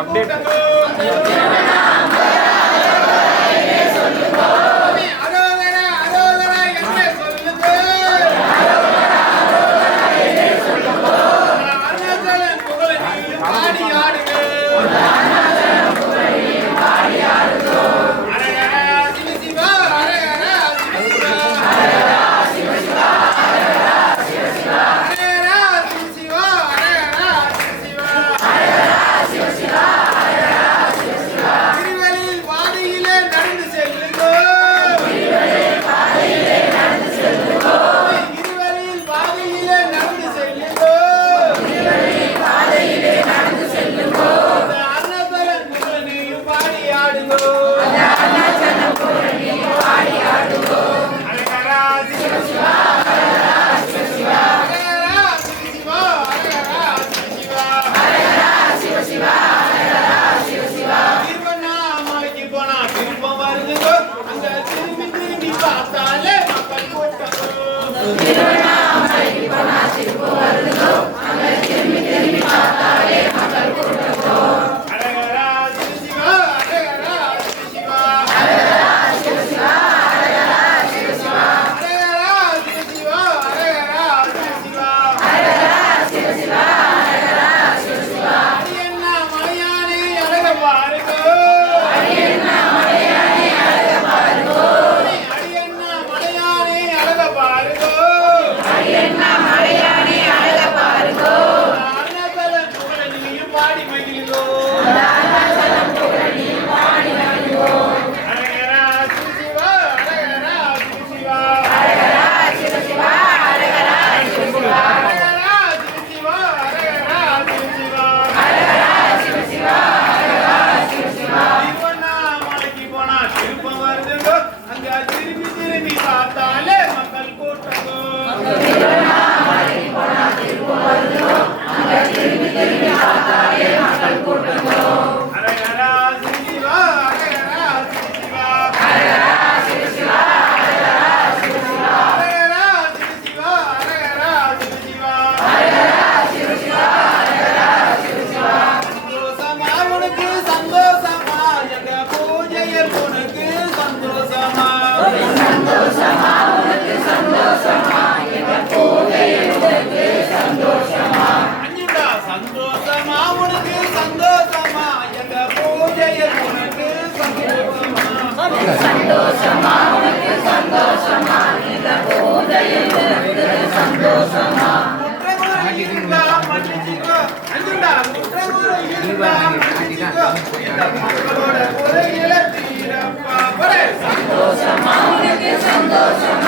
Update না உனக்கு சந்தோஷமா? எங்க பூஜையில் உனக்கு சந்தோஷமா? உனக்கு சந்தோஷமா?